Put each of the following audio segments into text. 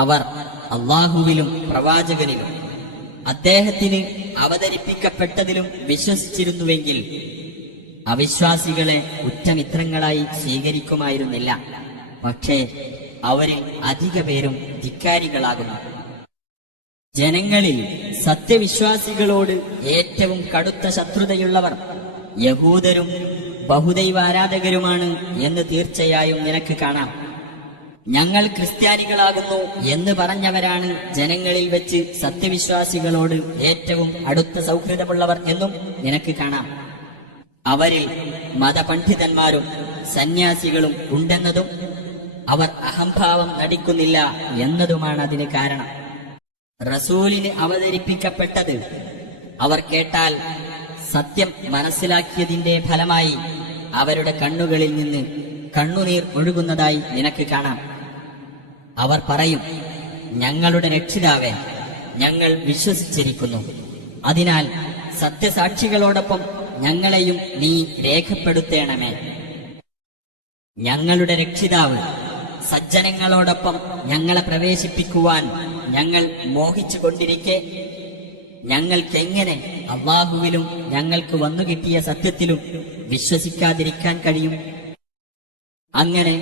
അവർ അല്ലാഹുവിലും പ്രവാചകനിലും അദ്ദേഹത്തിന് അവതരിപ്പിക്കപ്പെട്ടതിലും വിശ്വസിച്ചിരുന്നുവെങ്കിൽ അവിശ്വാസികളെ ഉറ്റമിത്രങ്ങളായി സ്വീകരിക്കുമായിരുന്നില്ല. പക്ഷേ അവരിൽ അധിക പേരും ധിക്കാരികളാകുന്നു. ജനങ്ങളിൽ സത്യവിശ്വാസികളോട് ഏറ്റവും കടുത്ത ശത്രുതയുള്ളവർ യഹൂദരും ബഹുദൈവാരാധകരുമാണ് എന്ന് തീർച്ചയായും നിനക്ക് കാണാം. ഞങ്ങൾ ക്രിസ്ത്യാനികളാകുന്നു എന്ന് പറഞ്ഞവരാണ് ജനങ്ങളിൽ വെച്ച് സത്യവിശ്വാസികളോട് ഏറ്റവും അടുത്ത സൗഹൃദമുള്ളവർ എന്നും നിനക്ക് കാണാം. അവരിൽ മതപണ്ഡിതന്മാരും സന്യാസികളും ഉണ്ടെന്നതും അവർ അഹംഭാവം നടിക്കുന്നില്ല എന്നതുമാണ് അതിന് കാരണം. റസൂലിന് അവതരിപ്പിക്കപ്പെട്ടത് അവർ കേട്ടാൽ സത്യം മനസ്സിലാക്കിയതിന്റെ ഫലമായി അവരുടെ കണ്ണുകളിൽ നിന്ന് കണ്ണുനീർ ഒഴുകുന്നതായി നിനക്ക് കാണാം. അവർ പറയും, ഞങ്ങളുടെ രക്ഷിതാവേ, ഞങ്ങൾ വിശ്വസിച്ചിരിക്കുന്നു. അതിനാൽ സത്യസാക്ഷികളോടൊപ്പം ഞങ്ങളെയും നീ രേഖപ്പെടുത്തേണമേ. ഞങ്ങളുടെ രക്ഷിതാവ് സജ്ജനങ്ങളോടൊപ്പം ഞങ്ങളെ പ്രവേശിപ്പിക്കുവാൻ ഞങ്ങൾ മോഹിച്ചു കൊണ്ടിരിക്കെ ഞങ്ങൾക്കെങ്ങനെ അല്ലാഹുവിലും ഞങ്ങൾക്ക് വന്നുകിട്ടിയ സത്യത്തിലും വിശ്വസിക്കാതിരിക്കാൻ കഴിയും? അങ്ങനെ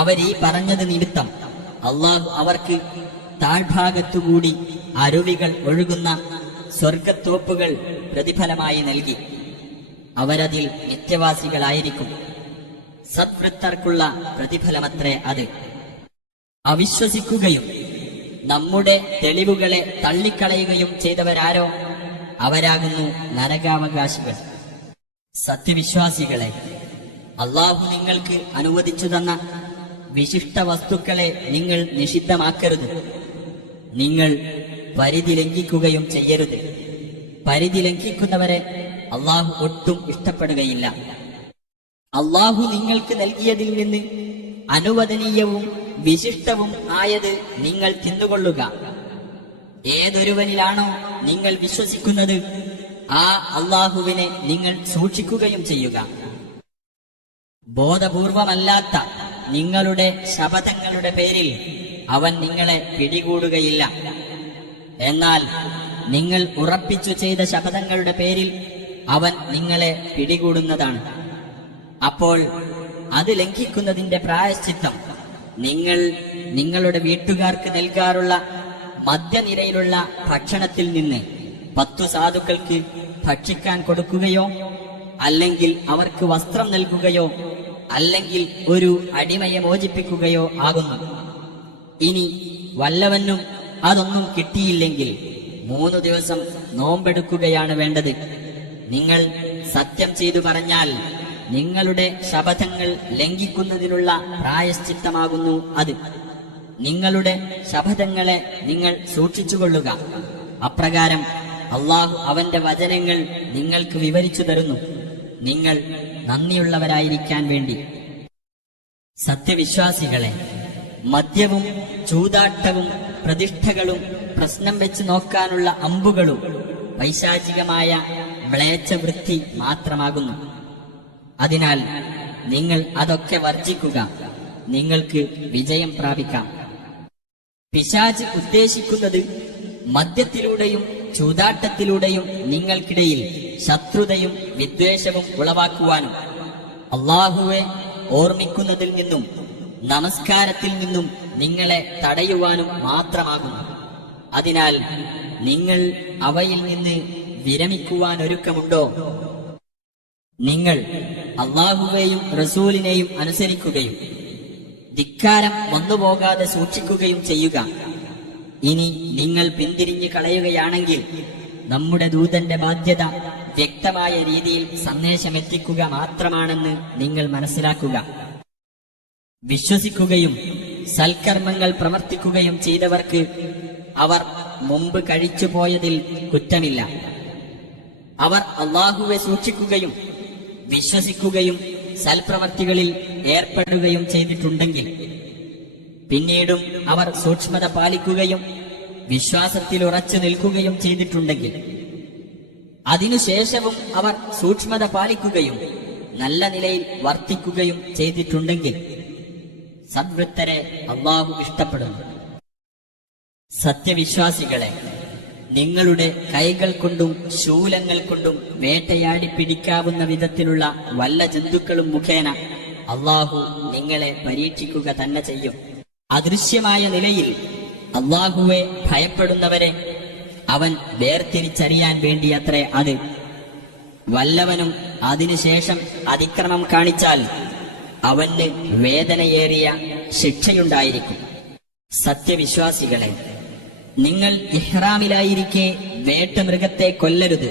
അവരീ പറഞ്ഞത് നിമിത്തം അല്ലാഹു അവർക്ക് താഴ്ഭാഗത്തുകൂടി അരുവികൾ ഒഴുകുന്ന സ്വർഗത്തോപ്പുകൾ പ്രതിഫലമായി നൽകി. അവരതിൽ നിത്യവാസികളായിരിക്കും. സദ്വൃത്തർക്കുള്ള പ്രതിഫലമത്രേ അത്. അവിശ്വസിക്കുകയും നമ്മുടെ തെളിവുകളെ തള്ളിക്കളയുകയും ചെയ്തവരാരോ അവരാകുന്നു നരകാവകാശികൾ. സത്യവിശ്വാസികളെ, അല്ലാഹു നിങ്ങൾക്ക് അനുവദിച്ചു തന്ന വിശിഷ്ട വസ്തുക്കളെ നിങ്ങൾ നിഷിദ്ധമാക്കരുത്. നിങ്ങൾ പരിധി ലംഘിക്കുകയും ചെയ്യരുത്. പരിധി ലംഘിക്കുന്നവരെ അല്ലാഹു ഒട്ടും ഇഷ്ടപ്പെടുകയില്ല. അല്ലാഹു നിങ്ങൾക്ക് നൽകിയതിൽ നിന്ന് അനുവദനീയവും വിശിഷ്ടവും ആയത് നിങ്ങൾ തിന്നുകൊള്ളുക. ഏതൊരുവനിലാണോ നിങ്ങൾ വിശ്വസിക്കുന്നത് ആ അല്ലാഹുവിനെ നിങ്ങൾ സൂക്ഷിക്കുകയും ചെയ്യുക. ബോധപൂർവമല്ലാത്ത നിങ്ങളുടെ ശപഥങ്ങളുടെ പേരിൽ അവൻ നിങ്ങളെ പിടികൂടുകയില്ല. എന്നാൽ നിങ്ങൾ ഉറപ്പിച്ചു ചെയ്ത ശപഥങ്ങളുടെ പേരിൽ അവൻ നിങ്ങളെ പിടികൂടുന്നതാണ്. അപ്പോൾ അത് ലംഘിക്കുന്നതിന്റെ പ്രായശ്ചിത്തം നിങ്ങൾ നിങ്ങളുടെ വീട്ടുകാർക്ക് നൽകാറുള്ള മധ്യനിരയിലുള്ള ഭക്ഷണത്തിൽ നിന്ന് 10 സാധുക്കൾക്ക് ഭക്ഷിക്കാൻ കൊടുക്കുകയോ, അല്ലെങ്കിൽ അവർക്ക് വസ്ത്രം നൽകുകയോ, അല്ലെങ്കിൽ ഒരു അടിമയെ മോചിപ്പിക്കുകയോ ആകുന്നു. ഇനി വല്ലവനും അതൊന്നും കിട്ടിയില്ലെങ്കിൽ 3 ദിവസം നോമ്പെടുക്കുകയാണ് വേണ്ടത്. നിങ്ങൾ സത്യം ചെയ്തു പറഞ്ഞാൽ നിങ്ങളുടെ ശപഥങ്ങൾ ലംഘിക്കുന്നതിനുള്ള പ്രായശ്ചിത്തമാകുന്നു അത്. നിങ്ങളുടെ ശപഥങ്ങളെ നിങ്ങൾ സൂക്ഷിച്ചുകൊള്ളുക. അപ്രകാരം അല്ലാഹു അവന്റെ വചനങ്ങൾ നിങ്ങൾക്ക് വിവരിച്ചു തരുന്നു, നിങ്ങൾ നന്ദിയുള്ളവരായിരിക്കാൻ വേണ്ടി. സത്യവിശ്വാസികളെ, മദ്യവും ചൂതാട്ടവും പ്രതിഷ്ഠകളും പ്രശ്നം വെച്ച് നോക്കാനുള്ള അമ്പുകളും പൈശാചികമായ മ്ലേച്ഛവൃത്തി മാത്രമാകുന്നു. അതിനാൽ നിങ്ങൾ അതൊക്കെ വർജിക്കുക, നിങ്ങൾക്ക് വിജയം പ്രാപിക്കാം. പിശാച് ഉദ്ദേശിക്കുന്നത് മദ്യത്തിലൂടെയും ചൂതാട്ടത്തിലൂടെയും നിങ്ങൾക്കിടയിൽ ശത്രുതയും വിദ്വേഷവും ഉളവാക്കുവാനും അല്ലാഹുവെ ഓർമ്മിക്കുന്നതിൽ നിന്നും നമസ്കാരത്തിൽ നിന്നും നിങ്ങളെ തടയുവാനും മാത്രമാകുന്നു. അതിനാൽ നിങ്ങൾ അവയിൽ നിന്ന് വിരമിക്കുവാനൊരുക്കമുണ്ടോ? നിങ്ങൾ അല്ലാഹുവേയും റസൂലിനെയും അനുസരിക്കുകയും ധിക്കാരം വന്നുപോകാതെ സൂക്ഷിക്കുകയും ചെയ്യുക. ഇനി നിങ്ങൾ പിന്തിരിഞ്ഞു കളയുകയാണെങ്കിൽ നമ്മുടെ ദൂതന്റെ ബാധ്യത വ്യക്തമായ രീതിയിൽ സന്ദേശമെത്തിക്കുക മാത്രമാണെന്ന് നിങ്ങൾ മനസ്സിലാക്കുക. വിശ്വസിക്കുകയും സൽക്കർമ്മങ്ങൾ പ്രവർത്തിക്കുകയും ചെയ്തവർക്ക് അവർ മുമ്പ് കഴിച്ചുപോയതിൽ കുറ്റമില്ല. അവർ അല്ലാഹുവെ സൂക്ഷിക്കുകയും വിശ്വസിക്കുകയും സൽപ്രവർത്തികളിൽ ഏർപ്പെടുകയും ചെയ്തിട്ടുണ്ടെങ്കിൽ, പിന്നീടും അവർ സൂക്ഷ്മത പാലിക്കുകയും വിശ്വാസത്തിൽ ഉറച്ചു നിൽക്കുകയും ചെയ്തിട്ടുണ്ടെങ്കിൽ, അതിനുശേഷവും അവർ സൂക്ഷ്മത പാലിക്കുകയും നല്ല നിലയിൽ വർത്തിക്കുകയും ചെയ്തിട്ടുണ്ടെങ്കിൽ, സദ്വൃത്തരെ അല്ലാഹു ഇഷ്ടപ്പെടുന്നു. സത്യവിശ്വാസികളെ, നിങ്ങളുടെ കൈകൾ കൊണ്ടും ശൂലങ്ങൾ കൊണ്ടും വേട്ടയാടി പിടിക്കാവുന്ന വിധത്തിലുള്ള വല്ല ജന്തുക്കളും മുഖേന അള്ളാഹു നിങ്ങളെ പരീക്ഷിക്കുക തന്നെ ചെയ്യും. അദൃശ്യമായ നിലയിൽ അള്ളാഹുവെ ഭയപ്പെടുന്നവരെ അവൻ വേർതിരിച്ചറിയാൻ വേണ്ടിയത്രേ അത്. വല്ലവനും അതിനുശേഷം അതിക്രമം കാണിച്ചാൽ അവന് വേദനയേറിയ ശിക്ഷയുണ്ടായിരിക്കും. സത്യവിശ്വാസികളെ, നിങ്ങൾ ഇഹ്റാമിലായിരിക്കെ വേട്ടമൃഗത്തെ കൊല്ലരുത്.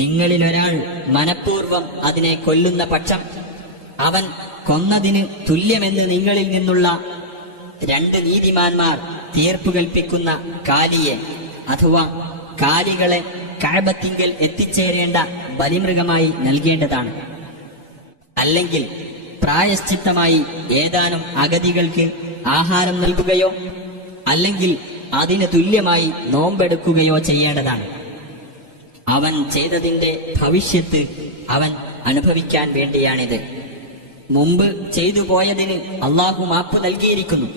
നിങ്ങളിലൊരാൾ മനഃപൂർവ്വം അതിനെ കൊല്ലുന്ന പക്ഷം അവൻ കൊന്നതിന് തുല്യമെന്ന് നിങ്ങളിൽ നിന്നുള്ള 2 നീതിമാന്മാർ തീർപ്പ് കൽപ്പിക്കുന്ന കാലിയെ അഥവാ കാലികളെ കഅബത്തിങ്കൽ എത്തിച്ചേരേണ്ട ബലിമൃഗമായി നൽകേണ്ടതാണ്. അല്ലെങ്കിൽ പ്രായശ്ചിത്തമായി ഏതാനും അഗതികൾക്ക് ആഹാരം നൽകുകയോ അല്ലെങ്കിൽ അതിന് തുല്യമായി നോമ്പെടുക്കുകയോ ചെയ്യേണ്ടതാണ്. അവൻ ചെയ്തതിന്റെ ഭവിഷ്യത്ത് അവൻ അനുഭവിക്കാൻ വേണ്ടിയാണിത്. മുമ്പ് ചെയ്തു പോയതിന് അള്ളാഹു മാപ്പ് നൽകിയിരിക്കുന്നു.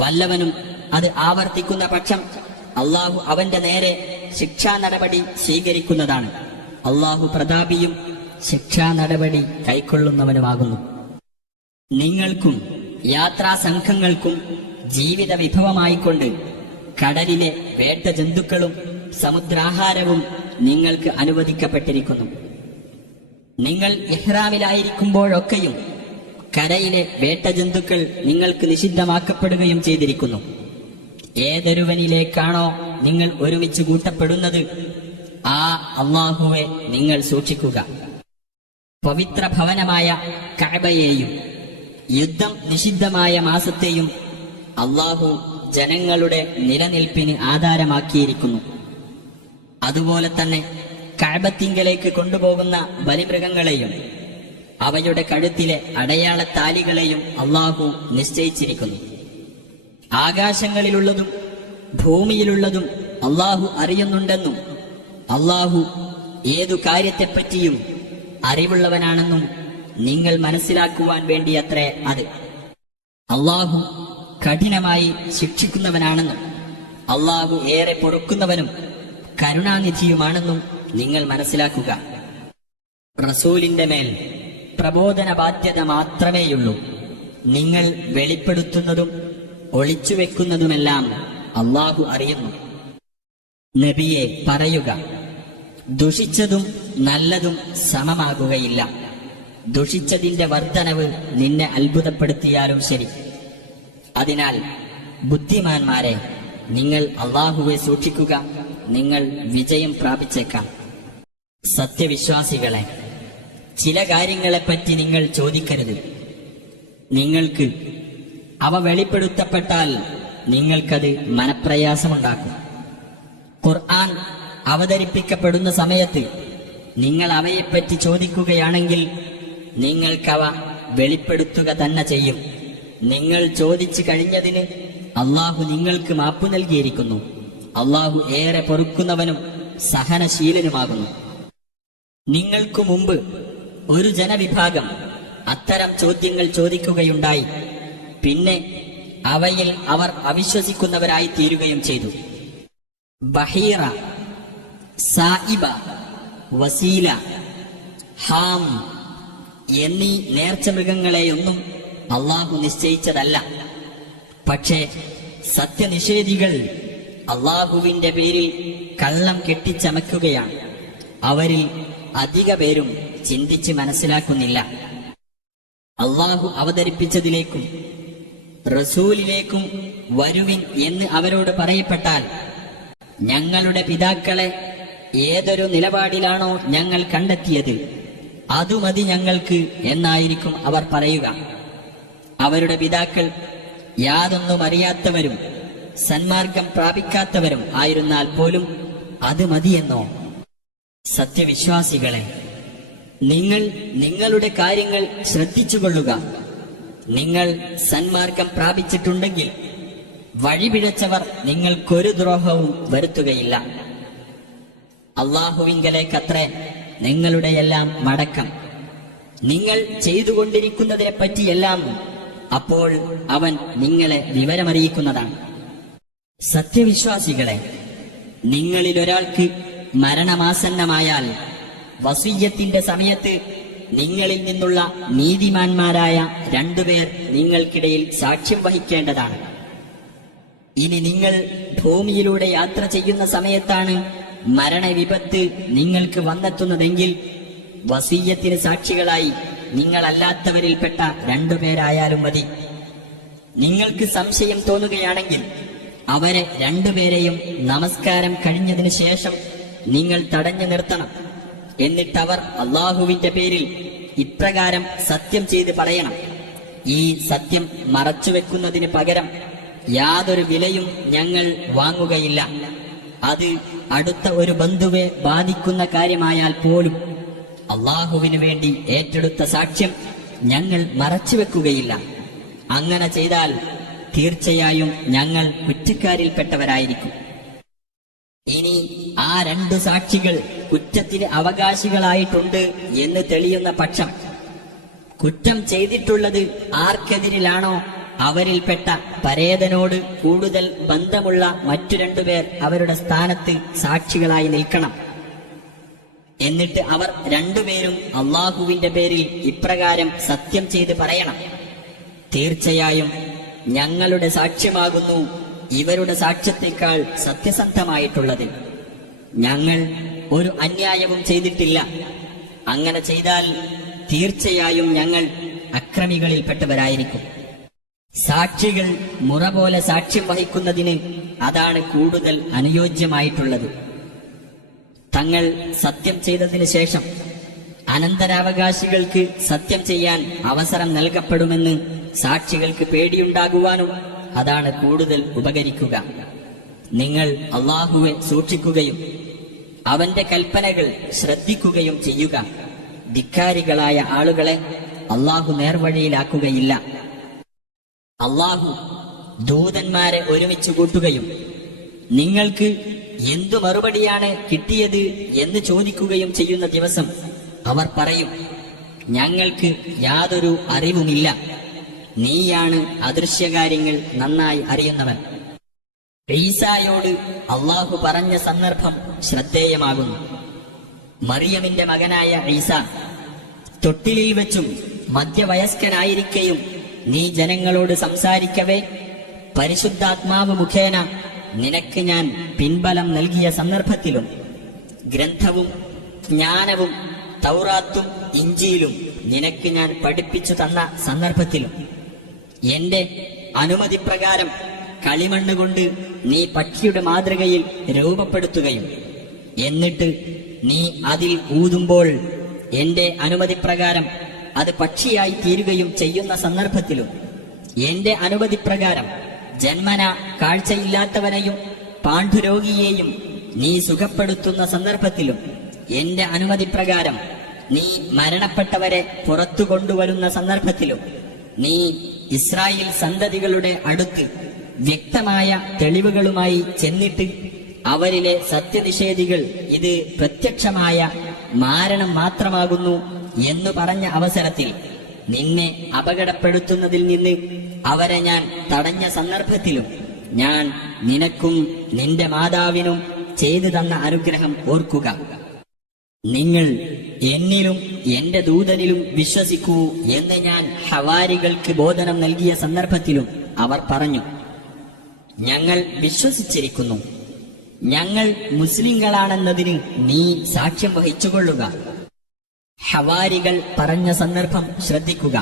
വല്ലവനും അത് ആവർത്തിക്കുന്ന പക്ഷം അള്ളാഹു അവന്റെ നേരെ ശിക്ഷാ നടപടി സ്വീകരിക്കുന്നതാണ്. അള്ളാഹു പ്രതാപിയും ശിക്ഷാ നടപടി കൈക്കൊള്ളുന്നവനുമാകുന്നു. നിങ്ങൾക്കും യാത്രാ സംഘങ്ങൾക്കും ജീവിത വിഭവമായിക്കൊണ്ട് കടലിലെ വേട്ട ജന്തുക്കളും സമുദ്രാഹാരവും നിങ്ങൾക്ക് അനുവദിക്കപ്പെട്ടിരിക്കുന്നു. നിങ്ങൾ ഇഹ്റാമിലായിരിക്കുമ്പോഴൊക്കെയും കരയിലെ വേട്ട ജന്തുക്കൾ നിങ്ങൾക്ക് നിഷിദ്ധമാക്കപ്പെടുകയും ചെയ്തിരിക്കുന്നു. ഏതൊരുവനിലേക്കാണോ നിങ്ങൾ ഒരുമിച്ച് കൂട്ടപ്പെടുന്നത് ആ അള്ളാഹുവെ നിങ്ങൾ സൂക്ഷിക്കുക. പവിത്ര ഭവനമായ കഅബയെയും യുദ്ധം നിഷിദ്ധമായ മാസത്തെയും അള്ളാഹു ജനങ്ങളുടെ നിലനിൽപ്പിന് ആധാരമാക്കിയിരിക്കുന്നു. അതുപോലെ തന്നെ കഅബത്തിങ്കലേക്ക് കൊണ്ടുപോകുന്ന ബലിമൃഗങ്ങളെയും അവയുടെ കഴുത്തിലെ അടയാളത്താലികളെയും അള്ളാഹു നിശ്ചയിച്ചിരിക്കുന്നു. ആകാശങ്ങളിലുള്ളതും ഭൂമിയിലുള്ളതും അള്ളാഹു അറിയുന്നുണ്ടെന്നും അള്ളാഹു ഏതു കാര്യത്തെപ്പറ്റിയും അറിവുള്ളവനാണെന്നും നിങ്ങൾ മനസ്സിലാക്കുവാൻ വേണ്ടിയത്രേ അത്. അള്ളാഹു കഠിനമായി ശിക്ഷിക്കുന്നവനാണെന്നും അള്ളാഹു ഏറെ പൊറുക്കുന്നവനും കരുണാനിധിയുമാണെന്നും നിങ്ങൾ മനസ്സിലാക്കുക. റസൂലിന്റെ മേൽ പ്രബോധന ബാധ്യത മാത്രമേയുള്ളൂ. നിങ്ങൾ വെളിപ്പെടുത്തുന്നതും ഒളിച്ചുവെക്കുന്നതുമെല്ലാം അള്ളാഹു അറിയുന്നു. നബിയെ പറയുക, ദുഷിച്ചതും നല്ലതും സമമാകുകയില്ല. ദുഷിച്ചതിന്റെ വർധനവ് നിന്നെ അത്ഭുതപ്പെടുത്തിയാലും ശരി. അതിനാൽ ബുദ്ധിമാന്മാരെ, നിങ്ങൾ അള്ളാഹുവെ സൂക്ഷിക്കുക, നിങ്ങൾ വിജയം പ്രാപിച്ചേക്കാം. സത്യവിശ്വാസികളെ, ചില കാര്യങ്ങളെപ്പറ്റി നിങ്ങൾ ചോദിക്കരുത്. നിങ്ങൾക്ക് അവ വെളിപ്പെടുത്തപ്പെട്ടാൽ നിങ്ങൾക്കത് മനപ്രയാസമുണ്ടാക്കും. ഖുർആൻ അവതരിപ്പിക്കപ്പെടുന്ന സമയത്ത് നിങ്ങൾ അവയെപ്പറ്റി ചോദിക്കുകയാണെങ്കിൽ നിങ്ങൾക്കവ വെളിപ്പെടുത്തുക തന്നെ ചെയ്യും. നിങ്ങൾ ചോദിച്ചു കഴിഞ്ഞതിന് അള്ളാഹു നിങ്ങൾക്ക് മാപ്പു നൽകിയിരിക്കുന്നു. അള്ളാഹു ഏറെ പൊറുക്കുന്നവനും സഹനശീലനുമാകുന്നു. നിങ്ങൾക്കു മുമ്പ് ഒരു ജനവിഭാഗം അത്തരം ചോദ്യങ്ങൾ ചോദിക്കുകയുണ്ടായി. പിന്നെ അവയിൽ അവർ അവിശ്വസിക്കുന്നവരായി തീരുകയും ചെയ്തു. ബഹീറ, സായിബ, വസീല, ഹാം എന്നീ നേർച്ചമൃഗങ്ങളെയൊന്നും അള്ളാഹു നിശ്ചയിച്ചതല്ല. പക്ഷേ സത്യനിഷേധികൾ അള്ളാഹുവിന്റെ പേരിൽ കള്ളം കെട്ടിച്ചമക്കുകയാണ്. അവരിൽ അധിക പേരും ചിന്തിച്ച് മനസ്സിലാക്കുന്നില്ല. അള്ളാഹു അവതരിപ്പിച്ചതിലേക്കും റസൂലിലേക്കും വരുവിൻ എന്ന് അവരോട് പറയപ്പെട്ടാൽ ഞങ്ങളുടെ പിതാക്കളെ ഏതൊരു നിലപാടിലാണോ ഞങ്ങൾ കണ്ടെത്തിയത് അതു മതി ഞങ്ങൾക്ക് എന്നായിരിക്കും അവർ പറയുക. അവരുടെ പിതാക്കൾ യാതൊന്നും അറിയാത്തവരും സന്മാർഗം പ്രാപിക്കാത്തവരും ആയിരുന്നാൽ പോലും അത് മതിയെന്നോ? സത്യവിശ്വാസികളെ, നിങ്ങൾ നിങ്ങളുടെ കാര്യങ്ങൾ ശ്രദ്ധിച്ചുകൊള്ളുക. നിങ്ങൾ സന്മാർഗം പ്രാപിച്ചിട്ടുണ്ടെങ്കിൽ വഴിപിഴച്ചവർ നിങ്ങൾക്കൊരു ദ്രോഹവും വരുത്തുകയില്ല. അള്ളാഹുവിങ്കലേക്കത്രേ നിങ്ങളുടെയെല്ലാം മടക്കം. നിങ്ങൾ ചെയ്തുകൊണ്ടിരിക്കുന്നതിനെ പറ്റിയെല്ലാം അപ്പോൾ അവൻ നിങ്ങളെ വിവരമറിയിക്കുന്നതാണ്. സത്യവിശ്വാസികളെ, നിങ്ങളിൽ ഒരാൾക്ക് മരണമാസന്നമായാൽ വസിയ്യത്തിന്റെ സമയത്ത് നിങ്ങളിൽ നിന്നുള്ള നീതിമാന്മാരായ രണ്ടുപേർ നിങ്ങൾക്കിടയിൽ സാക്ഷ്യം വഹിക്കേണ്ടതാണ്. ഇനി നിങ്ങൾ ഭൂമിയിലൂടെ യാത്ര ചെയ്യുന്ന സമയത്താണ് മരണവിപത്ത് നിങ്ങൾക്ക് വന്നെത്തുന്നതെങ്കിൽ വസിയ്യത്തിന് സാക്ഷികളായി നിങ്ങളല്ലാത്തവരിൽപ്പെട്ട രണ്ടുപേരായാലും മതി. നിങ്ങൾക്ക് സംശയം തോന്നുകയാണെങ്കിൽ അവരെ രണ്ടുപേരെയും നമസ്കാരം കഴിഞ്ഞതിന് ശേഷം നിങ്ങൾ തടഞ്ഞു നിർത്തണം. എന്നിട്ടവർ അള്ളാഹുവിന്റെ പേരിൽ ഇപ്രകാരം സത്യം ചെയ്ത് പറയണം: ഈ സത്യം മറച്ചുവെക്കുന്നതിന് പകരം യാതൊരു വിലയും ഞങ്ങൾ വാങ്ങുകയില്ല. അത് അടുത്ത ഒരു ബന്ധുവെ ബാധിക്കുന്ന കാര്യമായാൽ പോലും അള്ളാഹുവിനു വേണ്ടി ഏറ്റെടുത്ത സാക്ഷ്യം ഞങ്ങൾ മറച്ചുവെക്കുകയില്ല. അങ്ങനെ ചെയ്താൽ തീർച്ചയായും ഞങ്ങൾ കുറ്റക്കാരിൽപ്പെട്ടവരായിരിക്കും. ഇനി ആ രണ്ടു സാക്ഷികൾ കുറ്റത്തിന് അവകാശികളായിട്ടുണ്ട് എന്ന് തെളിയുന്ന പക്ഷം, കുറ്റം ചെയ്തിട്ടുള്ളത് ആർക്കെതിരിലാണോ അവരിൽപ്പെട്ട പരേതനോട് കൂടുതൽ ബന്ധമുള്ള മറ്റു രണ്ടുപേർ അവരുടെ സ്ഥാനത്ത് സാക്ഷികളായി നിൽക്കണം. എന്നിട്ട് അവർ രണ്ടുപേരും അള്ളാഹുവിന്റെ പേരിൽ ഇപ്രകാരം സത്യം ചെയ്ത് പറയണം: തീർച്ചയായും ഞങ്ങളുടെ സാക്ഷ്യമാകുന്നു ഇവരുടെ സാക്ഷ്യത്തെക്കാൾ സത്യസന്ധമായിട്ടുള്ളത്. ഞങ്ങൾ ഒരു അന്യായവും ചെയ്തിട്ടില്ല. അങ്ങനെ ചെയ്താൽ തീർച്ചയായും ഞങ്ങൾ അക്രമികളിൽപ്പെട്ടവരായിരിക്കും. സാക്ഷികൾ മുറ പോലെ സാക്ഷ്യം വഹിക്കുന്നതിന് അതാണ് കൂടുതൽ അനുയോജ്യമായിട്ടുള്ളത്. തങ്ങൾ സത്യം ചെയ്തതിനു ശേഷം അനന്തരാവകാശികൾക്ക് സത്യം ചെയ്യാൻ അവസരം നൽകപ്പെടുമെന്ന് സാക്ഷികൾക്ക് പേടിയുണ്ടാകുവാനും അതാണ് കൂടുതൽ ഉപകരിക്കുക. നിങ്ങൾ അള്ളാഹുവെ സൂക്ഷിക്കുകയും അവന്റെ കൽപ്പനകൾ ശ്രദ്ധിക്കുകയും ചെയ്യുക. ധിക്കാരികളായ ആളുകളെ അള്ളാഹു നേർവഴിയിലാക്കുകയില്ല. അള്ളാഹു ദൂതന്മാരെ ഒരുമിച്ച് കൂട്ടുകയും നിങ്ങൾക്ക് എന്തു മറുപടിയാണ് കിട്ടിയത് എന്ന് ചോദിക്കുകയും ചെയ്യുന്ന ദിവസം അവർ പറയും: ഞങ്ങൾക്ക് യാതൊരു അറിവുമില്ല, നീയാണ് അദൃശ്യകാര്യങ്ങൾ നന്നായി അറിയുന്നവൻ. ഈസായോട് അള്ളാഹു പറഞ്ഞ സന്ദർഭം ശ്രദ്ധേയമാകുന്നു. മറിയമിന്റെ മകനായ ഈസ തൊട്ടിലിൽ വെച്ചും മധ്യവയസ്കനായിരിക്കെയും നീ ജനങ്ങളോട് സംസാരിക്കവേ പരിശുദ്ധാത്മാവ് മുഖേന നിനക്ക് ഞാൻ പിൻബലം നൽകിയ സന്ദർഭത്തിലും ഗ്രന്ഥവും ജ്ഞാനവും തൗറാത്തും ഇഞ്ചീലും നിനക്ക് ഞാൻ പഠിപ്പിച്ചു തന്ന സന്ദർഭത്തിലും എന്റെ അനുമതിപ്രകാരം കളിമണ്ണ് കൊണ്ട് നീ പക്ഷിയുടെ മാതൃകയിൽ രൂപപ്പെടുത്തുകയും എന്നിട്ട് നീ അതിൽ ഊതുമ്പോൾ എന്റെ അനുമതിപ്രകാരം അത് പക്ഷിയായി തീരുകയും ചെയ്യുന്ന സന്ദർഭത്തിലും എന്റെ അനുമതിപ്രകാരം ജന്മന കാഴ്ചയില്ലാത്തവനെയും പാണ്ഡുരോഗിയെയും നീ സുഖപ്പെടുത്തുന്ന സന്ദർഭത്തിലും എന്റെ അനുമതിപ്രകാരം നീ മരണപ്പെട്ടവരെ പുറത്തു കൊണ്ടുവരുന്ന സന്ദർഭത്തിലും നീ ഇസ്രായേൽ സന്തതികളുടെ അടുത്ത് വ്യക്തമായ തെളിവുകളുമായി ചെന്നിട്ട് അവരിലെ സത്യനിഷേധികൾ ഇത് പ്രത്യക്ഷമായ മാരണം മാത്രമാകുന്നു എന്ന് പറഞ്ഞ അവസരത്തിൽ നിന്നെ അപകടപ്പെടുത്തുന്നതിൽ നിന്ന് അവരെ ഞാൻ തടഞ്ഞ സന്ദർഭത്തിലും ഞാൻ നിനക്കും നിന്റെ മാതാവിനും ചെയ്തു തന്ന അനുഗ്രഹം ഓർക്കുക. നിങ്ങൾ എന്നിലും എന്റെ ദൂതനിലും വിശ്വസിക്കൂ എന്ന് ഞാൻ ഹവാരികൾക്ക് ബോധനം നൽകിയ സന്ദർഭത്തിലും അവർ പറഞ്ഞു: ഞങ്ങൾ വിശ്വസിച്ചിരിക്കുന്നു, ഞങ്ങൾ മുസ്ലിങ്ങളാണെന്നതിന് നീ സാക്ഷ്യം വഹിച്ചുകൊള്ളുക. ഹവാരികൾ പറഞ്ഞ സന്ദർഭം ശ്രദ്ധിക്കുക.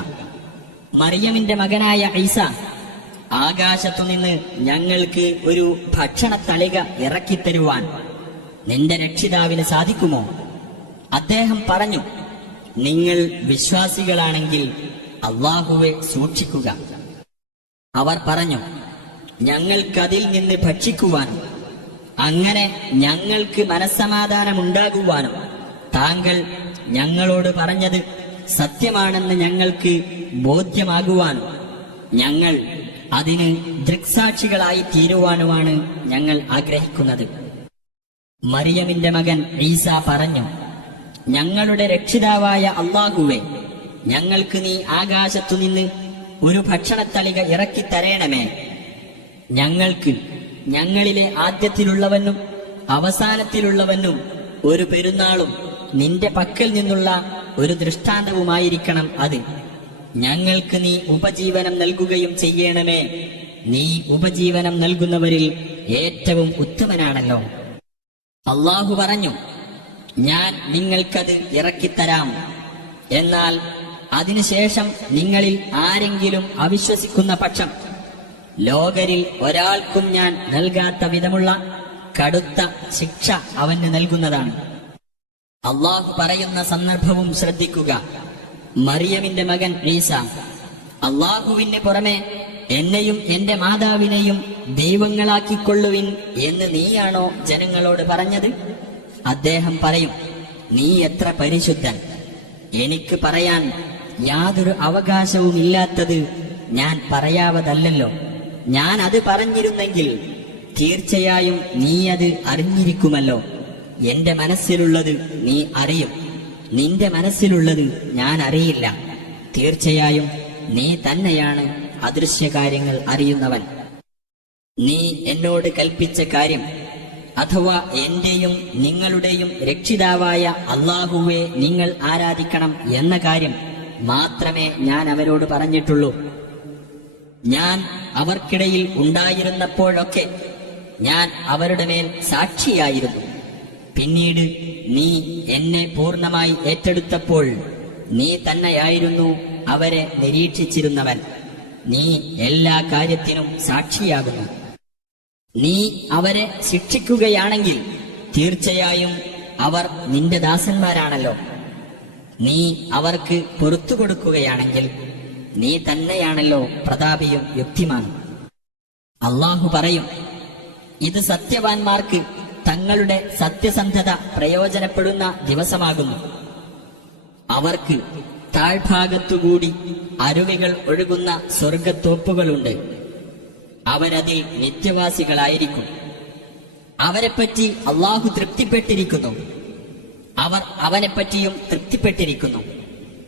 മറിയമിന്റെ മകനായ ഈസ, ആകാശത്തുനിന്ന് ഞങ്ങൾക്ക് ഒരു ഭക്ഷണത്തളിക ഇറക്കിത്തരുവാൻ നിന്റെ രക്ഷിതാവിന് സാധിക്കുമോ? അദ്ദേഹം പറഞ്ഞു: നിങ്ങൾ വിശ്വാസികളാണെങ്കിൽ അള്ളാഹുവെ സൂക്ഷിക്കുക. അവർ പറഞ്ഞു: ഞങ്ങൾക്കതിൽ നിന്ന് ഭക്ഷിക്കുവാനും അങ്ങനെ ഞങ്ങൾക്ക് മനസ്സമാധാനമുണ്ടാകുവാനും താങ്കൾ ഞങ്ങളോട് പറഞ്ഞത് സത്യമാണെന്ന് ഞങ്ങൾക്ക് ബോധ്യമാകുവാനും ഞങ്ങൾ അതിന് ദൃക്സാക്ഷികളായി തീരുവാനുമാണ് ഞങ്ങൾ ആഗ്രഹിക്കുന്നത്. മറിയമിന്റെ മകൻ ഈസ പറഞ്ഞു: ഞങ്ങളുടെ രക്ഷിതാവായ അള്ളാഹുവേ, ഞങ്ങൾക്ക് നീ ആകാശത്തുനിന്ന് ഒരു ഭക്ഷണത്തളിക ഇറക്കി തരേണമേ. ഞങ്ങൾക്ക് ഞങ്ങളിലെ ആദ്യത്തിലുള്ളവനും അവസാനത്തിലുള്ളവനും ഒരു പെരുന്നാളും നിന്റെ പക്കൽ നിന്നുള്ള ഒരു ദൃഷ്ടാന്തവുമായിരിക്കണം അത്. ഞങ്ങൾക്ക് നീ ഉപജീവനം നൽകുകയും ചെയ്യണമേ. നീ ഉപജീവനം നൽകുന്നവരിൽ ഏറ്റവും ഉത്തമനാണല്ലോ. അല്ലാഹു പറഞ്ഞു, ഞാൻ നിങ്ങൾക്കത് ഇറക്കിത്തരാം. എന്നാൽ അതിനുശേഷം നിങ്ങളിൽ ആരെങ്കിലും അവിശ്വസിക്കുന്ന പക്ഷം ലോകരിൽ ഒരാൾക്കും ഞാൻ നൽകാത്ത വിധമുള്ള കടുത്ത ശിക്ഷ അവന് നൽകുന്നതാണ്. അല്ലാഹു പറയുന്ന സന്ദർഭവും ശ്രദ്ധിക്കുക. മറിയമിന്റെ മകൻ ഈസ, അല്ലാഹുവിന് പുറമെ എന്നെയും എന്റെ മാതാവിനെയും ദൈവങ്ങളാക്കിക്കൊള്ളുവിൻ എന്ന് നീയാണോ ജനങ്ങളോട് പറഞ്ഞത്? അദ്ദേഹം പറയും, നീ എത്ര പരിശുദ്ധൻ! എനിക്ക് പറയാൻ യാതൊരു അവകാശവുമില്ലാത്തത് ഞാൻ പറയാവതല്ലോ. ഞാൻ അത് പറഞ്ഞിരുന്നെങ്കിൽ തീർച്ചയായും നീ അത് അറിഞ്ഞിരിക്കുമല്ലോ. എന്റെ മനസ്സിലുള്ളത് നീ അറിയും, നിന്റെ മനസ്സിലുള്ളത് ഞാൻ അറിയില്ല. തീർച്ചയായും നീ തന്നെയാണ് അദൃശ്യകാര്യങ്ങൾ അറിയുന്നവൻ. നീ എന്നോട് കൽപ്പിച്ച കാര്യം, അഥവാ എന്റെയും നിങ്ങളുടെയും രക്ഷിതാവായ അല്ലാഹുവെ നിങ്ങൾ ആരാധിക്കണം എന്ന കാര്യം മാത്രമേ ഞാൻ അവരോട് പറഞ്ഞിട്ടുള്ളൂ. ഞാൻ അവർക്കിടയിൽ ഉണ്ടായിരുന്നപ്പോഴൊക്കെ ഞാൻ അവരുടെ മേൽ സാക്ഷിയായിരുന്നു. പിന്നീട് നീ എന്നെ പൂർണ്ണമായി ഏറ്റെടുത്തപ്പോൾ നീ തന്നെയായിരുന്നു അവരെ നിരീക്ഷിച്ചിരുന്നവൻ. നീ എല്ലാ കാര്യത്തിനും സാക്ഷിയാകുന്നു. നീ അവരെ ശിക്ഷിക്കുകയാണെങ്കിൽ തീർച്ചയായും അവർ നിന്റെ ദാസന്മാരാണല്ലോ. നീ അവർക്ക് പുറത്തു കൊടുക്കുകയാണെങ്കിൽ നീ തന്നെയാണല്ലോ പ്രതാപിയും യുക്തിമാനും. അല്ലാഹു പറയും, ഇത് സത്യവാൻമാർക്ക് തങ്ങളുടെ സത്യസന്ധത പ്രയോജനപ്പെടുന്ന ദിവസമാകുന്നു. അവർക്ക് താഴ്ഭാഗത്തുകൂടി അരുവികൾ ഒഴുകുന്ന സ്വർഗത്തോപ്പുകളുണ്ട്. അവരതിൽ നിത്യവാസികളായിരിക്കും. അവരെപ്പറ്റി അല്ലാഹു തൃപ്തിപ്പെട്ടിരിക്കുന്നു. അവർ അവനെപ്പറ്റിയും തൃപ്തിപ്പെട്ടിരിക്കുന്നു.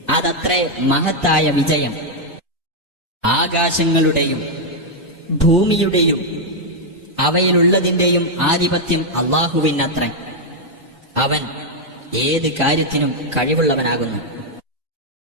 അതത്രേ മഹത്തായ വിജയം. ആകാശങ്ങളുടെയും ഭൂമിയുടെയും അവയിലുള്ളതിന്റെയും ആധിപത്യം അല്ലാഹുവിനത്രേ. അവൻ ഏത് കാര്യത്തിനും കഴിവുള്ളവനാകുന്നു.